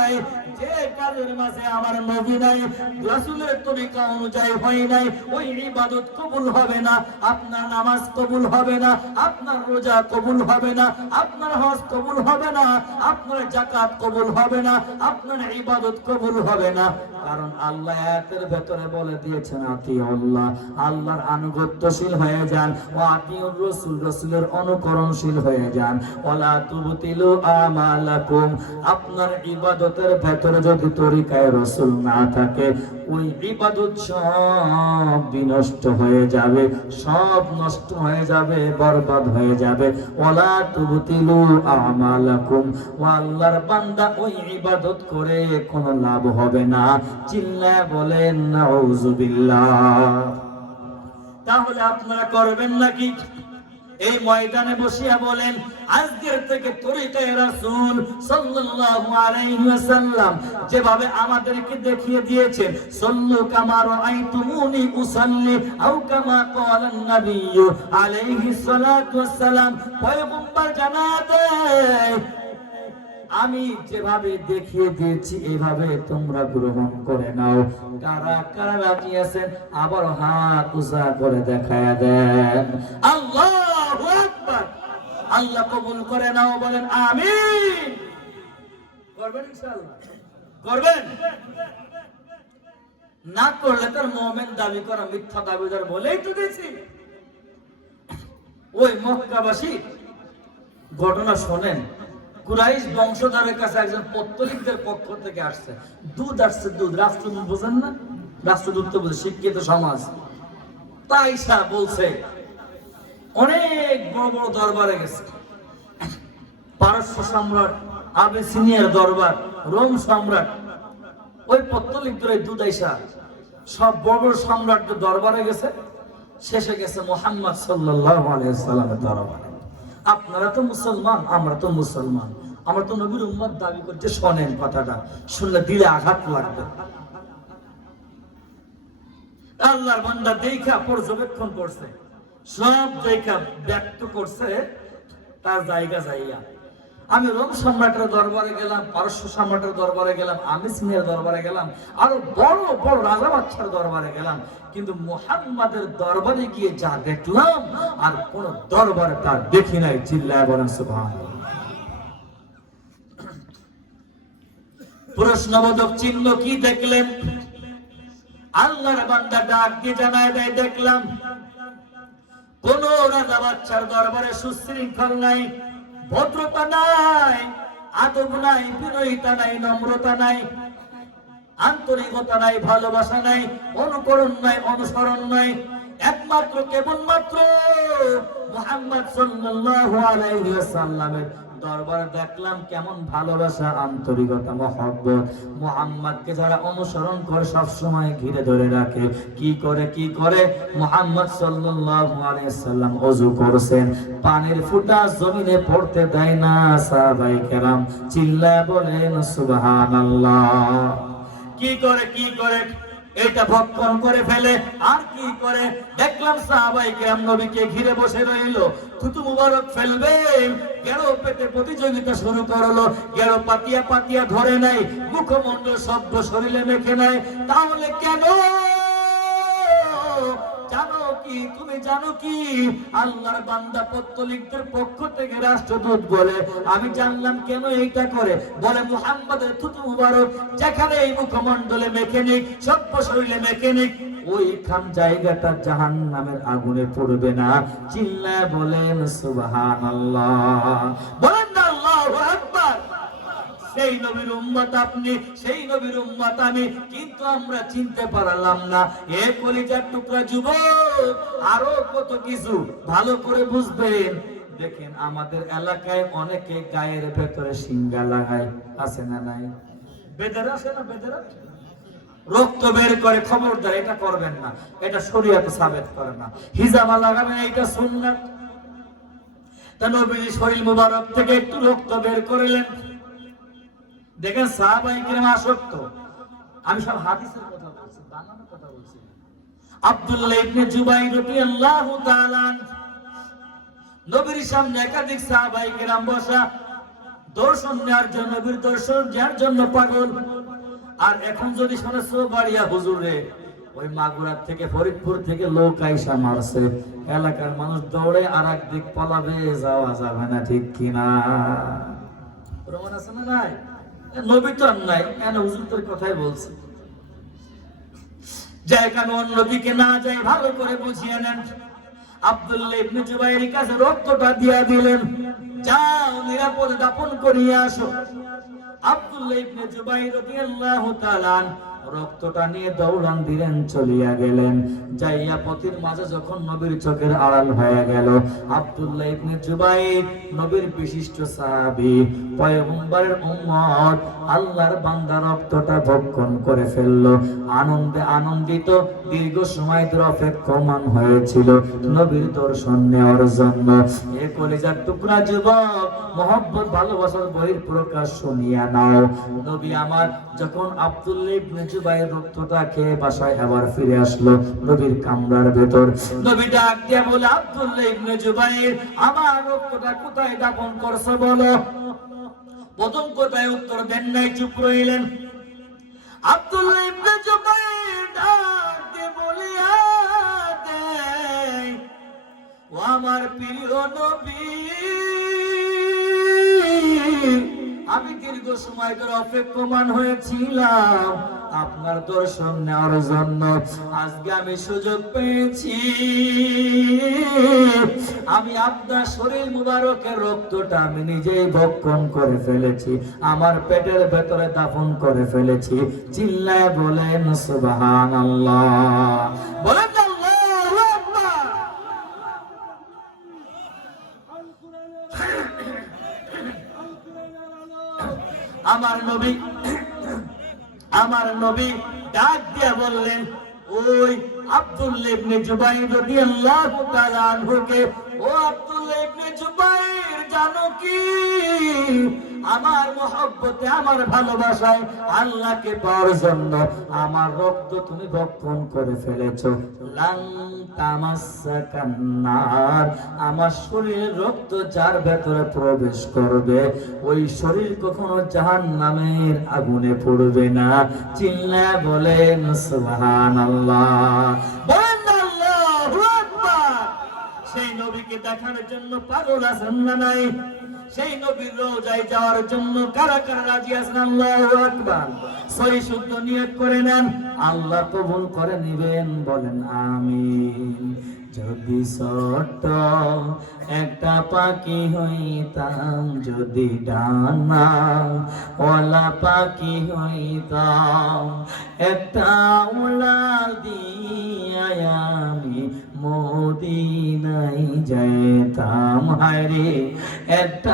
নাই, যে কাজের মাঝে আমার নবী নাই, রাসূলের তরিকা অনুযায়ী হয় নাই, ওই ইবাদত কবুল হবে না। আপনার নামাজ কবুল হবে না, আপনার রোজা কবুল হবে না, আপনার হজ কবুল হবে না, আপনার যাকাত কবুল হবে না, আপনার ইবাদত কবুল হবে না। কারণ আল্লাহ আয়াতের ভেতরে বলে দিয়েছেন আতিউল্লাহ, আল্লাহর আনুগত্যশীল হয়ে যান, ও আতিউর রাসূল, রাসূলের অনুকরণশীল হয়ে যান। ওয়ালা তুবতিলু আমালাকুম, আপনার ইবাদতের ভেতরে যদি তরিকায়ে রাসূল না থাকে, ওই ইবাদত সব বিনষ্ট হয়ে যাবে, সব নষ্ট হয়ে যাবে, বরবাদ হয়ে যাবে। ওয়ালা তুবতিলু আমালাকুম, ও আল্লাহর বান্দা ওই ইবাদত করে কোনো লাভ হবে না। চিল্লায় বলেন নাউযুবিল্লাহ। তাহলে আপনারা করবেন নাকি? এই ময়দানে বসিয়া বলেন, আজকের থেকে তরিকায়ে রাসূল সাল্লাল্লাহু আলাইহি ওয়াসাল্লাম যেভাবে আমাদেরকে দেখিয়ে দিয়েছেন, সাল্লু কামা রাআইতুমুনি উসাল্লি, আও কামা ক্বালান নবিয়্যু আলাইহিস সালাতু ওয়াসসালাম। পয়গম্বর জানাতে, আমি যেভাবে দেখিয়ে দিয়েছি এভাবে তোমরা গ্রহণ করে নাও। কারা কারা রাজি আছেন আবার হাত উঁচা করে দেখায়া দেন। আল্লাহু আকবার। আল্লাহ কবুল করে নাও, বলেন আমিন। করবেন ইনশাআল্লাহ? করবেন? না করলে তার মুমিন দাবি করা মিথ্যা দাবিদার বলেই তো দিয়েছি। ওই মক্কাবাসী ঘটনা শোনেন। কুরাইশ বংশধরের কাছে একজন পত্তলিকদের পক্ষ থেকে আসছে, দুধ আসছে, দুধ, রাষ্ট্রদূত বোঝেন না? রাষ্ট্রদূত তো বুঝে, শিক্ষিত সমাজ। তাইসা বলছে, অনেক বড় বড় দরবারে গেছে, পারস্য সম্রাট, আবিসিনিয়ার দরবার, রোম সম্রাট, ওই পত্তলিকদের দুধ আইসা সব বড় বড় সম্রাটদের দরবারে গেছে, শেষে গেছে মুহাম্মদ সাল্লাল্লাহু আলাইহি ওয়াসাল্লামের দরবারে। আপনারা তো মুসলমান, আমরা তো মুসলমান, আমরা তো নবীর উম্মত দাবি করতে, শোনেন কথাটা, শুনলে দিলে আঘাত লাগবে। আল্লাহর বান্দা দেখা পর্যবেক্ষণ করছে, সব দেখা ব্যক্ত করছে তার জায়গা যাইয়া। আমি রোম সম্রাটের দরবারে গেলাম, পারস্য সম্রাটের দরবারে গেলাম, আবিসিনিয়ার দরবারে গেলাম, আরো বড় বড় রাজা বাদশার দরবারে গেলাম, কিন্তু মুহাম্মাদের দরবারে গিয়ে যা দেখলাম আর কোন দরবারে তা দেখি নাই। চিল্লায় বলেন সুবহানাল্লাহ। প্রশ্নবোধক চিহ্ন কি দেখলেন? আল্লাহর বান্দা ডাক দিয়ে জানায় দেয়, দেখলাম কোন রাজা বাদশার দরবারে সুশৃঙ্খল নাই, ভদ্রতা নাই, আদব নাই, বিনয়িতা নাই, নম্রতা নাই, আন্তরিকতা নাই, ভালোবাসা নাই, অনুকরণ নাই, অনুসরণ নাই। একমাত্র কেবলমাত্র মুহাম্মদ সাল্লাল্লাহু আলাইহি ওয়াসাল্লামের দরবারে দেখলাম কেমন ভালোবাসা, আন্তরিকতা, মহব্বত। মুহাম্মদকে যারা অনুসরণ করে সব সময় ঘিরে ধরে রাখে। কি করে মুহাম্মদ সাল্লাল্লাহু আলাইহি ওয়াসাল্লাম ওযু করছেন, পানির ফোঁটা জমিনে পড়তে দেয় না। সাহাবায়ে কেরাম চিল্লায় বলেন সুবহানাল্লাহ। কি করে এটা ভক্ষণ করে ফেলে। আর কি করে দেখলাম সাহাবায়ে কেরাম নবীকে ঘিরে বসে রইল, থুতু মুবারক ফেলবে, গেরো পেটে প্রতিযোগিতা শুরু করলো, গেরো পাতিয়া পাতিয়া ধরে নাই, মুখমণ্ডল সভ্য শরীরে মেখে নাই। তাহলে কেন? জানো কি, তুমি জানো কি, আল্লাহর বান্দা পত্তলিকদের পক্ষ থেকে রাষ্ট্রদূত বলে, আমি জানলাম কেন এইটা করে। বলে মুহাম্মাদের থুতু মুবারক যেখানে এই মুখমণ্ডলে মেখে নিক, সভ্য শরীরে মেখে নিক, ওইখান জায়গাটা জাহান্নামের আগুনে পড়বে না। চিল্লায় বলেন সুবহানাল্লাহ। বলেন না আল্লাহু আকবার। সেই নবীর উম্মত আপনি, সেই নবীর উম্মত আমি, কিন্তু আমরা চিনতে পারলাম না। এ কলিজার টুকরা যুবক, আরো কত কিছু ভালো করে বুঝবেন। দেখেন আমাদের এলাকায় অনেকে গায়ের ভেতরে সিঙ্গা লাগায়, আছে না নাই? বেদেরা আছে না? বেদেরা রক্ত বের করে, খবরদার এটা করবেন না, এটা শরীয়ত সাবেত করে না। হিজামা লাগাবেন, এটা সুন্নাত। তা নবীর শরীর মুবারক থেকে একটু রক্ত বের করলেন। দেখেন সাহাবায়ে কেরাম আসক্ত। আমি সব হাদিসের কথা বলছি, বানানোর কথা বলছি। আব্দুল্লাহ ইবনে জুবাইর রাদিয়াল্লাহু তাআলা নবীর সামনে একাধিক সাহাবায়ে কেরাম বসা, দর্শন নেওয়ার জন্য, নবীর দর্শন যার জন্য পাগল। আর এখন যদি শোনাছো বাড়িয়া হুজুরে, ওই মাগুরার থেকে ফরিদপুর থেকে লোক আইসা মারছে, এলাকার মানুষ দৌড়ে আর এক দিক পালাবে, যাওয়া যাবে না, ঠিক কিনা? প্রমাণ আছে না নাই? নবী তো আর নাই, কেন হুজুর তোর কথাই বলছে। যাই কেন অন্যদিকে না যাই, ভালো করে বুঝিয়ে নেন। আব্দুল্লাহ ইবনে জুবাইরের কাছে রক্তটা দিয়া দিলেন, যাও নিরাপদে দাফন করিয়ে আসো। আব্দুল্লাহ ইবনে জুবাইর রাদিয়াল্লাহু তাআলা রক্তটা নিয়ে দৌড়ান দিলেন, চলিয়া গেলেন। যাইয়া পথের মাঝে যখন নবীর চোখের আড়াল হয়ে গেল, আব্দুল্লাহ ইবনে জুবাইর নবীর বিশিষ্ট সাহাবী, পয়গম্বরের উম্মত, আল্লাহর বান্দা রক্তটা ভক্ষণ করে ফেললো। আনন্দে আনন্দিত দীর্ঘ সময় ধরে অপেক্ষমান হয়েছিল নবীর দর্শন নেওয়ার জন্য। এ কলিজার টুকরা যুবক, মহব্বত ভালোবাসার বহির প্রকাশ শুনিয়া নাও। নবী আমার যখন আব্দুল্লাহ ইবনে জুবাইর রক্তটা খেয়ে বাসায় আবার ফিরে আসলো, নবীর কামরার ভেতর নবী ডাক দিয়ে বলে, আব্দুল্লাহ ইবনে জুবাইর, আমার রক্তটা কোথায় দাফন করছো বলো। প্রথম কথায় উত্তর দেন নাই, চুপ রইলেন। আব্দুল্লাহ ইবনে জুবাইর ডাক দিয়ে বলিয়া দেয়, ও আমার প্রিয় নবী, আমি দীর্ঘ সময় ধরে অপেক্ষমান হয়েছিলাম আপনার দর্শন নেওয়ার জন্য। আজকে আমি সুযোগ পেয়েছি, আমি আপনার শরীর মুবারকের রক্তটা আমি নিজেই ভক্ষণ করে ফেলেছি, আমার পেটের ভেতরে দাফন করে ফেলেছি। চিল্লায় বলেন সুবহানাল্লাহ, বলেন আল্লাহু আকবার। আমার নবী ডাক দিয়ে বললেন, ওই আব্দুল্লাহ ইবনে জুবাইর রাদিয়াল্লাহু তাআলা আনহুকে, ও আব্দুল্লাহ ইবনে জুবাইর, জানো কি আমার মহব্বতে, আমার ভালোবাসায় আল্লাহকে পাওয়ার জন্য আমার রক্ত তুমি ভক্ষণ করে ফেলেছো। লান তামাসসাকান নার, আমার শরীরের রক্ত যার ভেতরে প্রবেশ করবে, ওই শরীর কখনো জাহান্নামের আগুনে পড়বে না। চিল্লায়া বলেন সুবহানাল্লাহ, বলেন আল্লাহু আকবার। সেই নবীকে দেখার জন্য পাগল আছেন না নাই? সেই নবীর রওজায় যাওয়ার জন্য কারা কারা রাজি আছেন? আল্লাহু আকবার। সহি শুদ্ধ নিয়ত করে নেন, আল্লাহ কবুল করে নেবেন, বলেন আমিন। যদি ছোট্ট একটা পাখি হইতাম, যদি ডানা ওলা পাখি হইতাম, একটা উড়া দিয়া আমি মদিনায় যাইতাম। হায়রে একটা